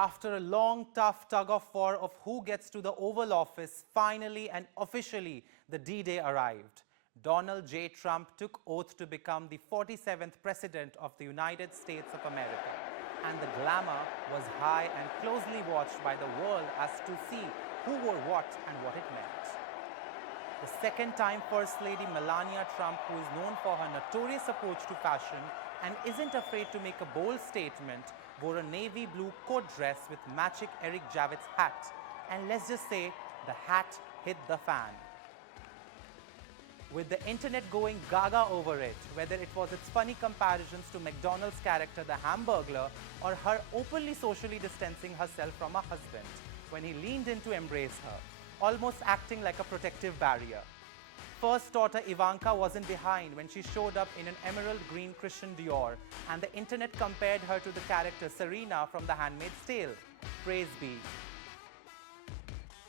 After a long, tough tug-of-war of who gets to the Oval Office, finally and officially the D-Day arrived. Donald J. Trump took oath to become the 47th President of the United States of America. And the glamour was high and closely watched by the world as to see who wore what and what it meant. The second-time First Lady Melania Trump, who is known for her notorious approach to fashion and isn't afraid to make a bold statement, wore a navy blue coat dress with matching Eric Javid's hat. And let's just say the hat hit the fan. With the internet going gaga over it, whether it was its funny comparisons to McDonald's character the Hamburglar or her openly socially distancing herself from her husband when he leaned in to embrace her, almost acting like a protective barrier. First daughter Ivanka wasn't behind when she showed up in an emerald green Christian Dior, and the internet compared her to the character Serena from The Handmaid's Tale. Praise be.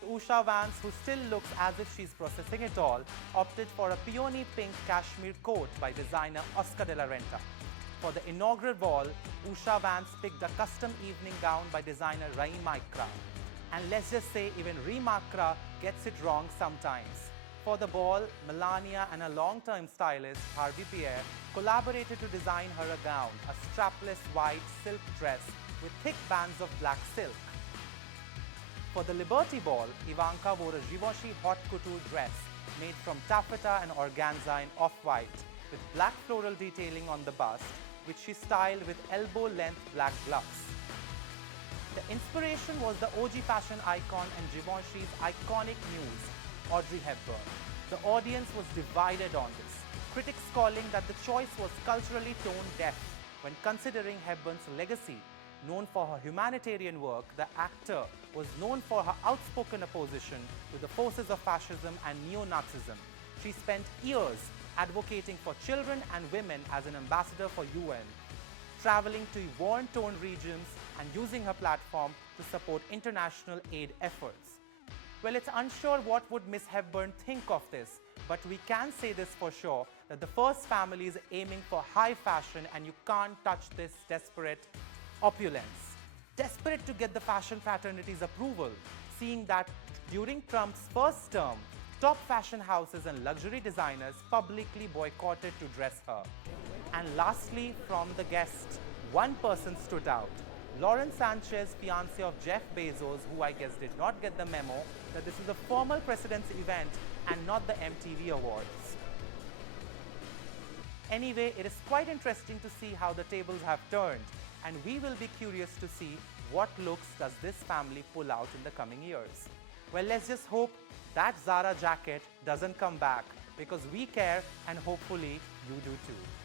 Usha Vance, who still looks as if she's processing it all, opted for a peony pink cashmere coat by designer Oscar de la Renta. For the inaugural ball, Usha Vance picked a custom evening gown by designer Raim Maikra. And let's just say even Rimakra gets it wrong sometimes. For the ball, Melania and her long-term stylist, Harvey Pierre, collaborated to design her a gown, a strapless white silk dress with thick bands of black silk. For the Liberty Ball, Ivanka wore a Givenchy haute couture dress made from taffeta and organza in off-white with black floral detailing on the bust, which she styled with elbow-length black gloves. The inspiration was the OG fashion icon and Givenchy's iconic muse, Audrey Hepburn. The audience was divided on this, critics calling that the choice was culturally tone-deaf when considering Hepburn's legacy. Known for her humanitarian work, the actor was known for her outspoken opposition to the forces of fascism and neo-Nazism. She spent years advocating for children and women as an ambassador for UN, traveling to war-torn regions and using her platform to support international aid efforts. Well, it's unsure what would Miss Hepburn think of this, but we can say this for sure, that the first family is aiming for high fashion and you can't touch this desperate opulence. Desperate to get the fashion fraternity's approval, seeing that during Trump's first term, top fashion houses and luxury designers publicly boycotted to dress her. And lastly, from the guests, one person stood out. Lauren Sanchez, fiancé of Jeff Bezos, who I guess did not get the memo that this is a formal president's event and not the MTV Awards. Anyway, it is quite interesting to see how the tables have turned, and we will be curious to see what looks does this family pull out in the coming years. Well, let's just hope that Zara jacket doesn't come back, because we care and hopefully you do too.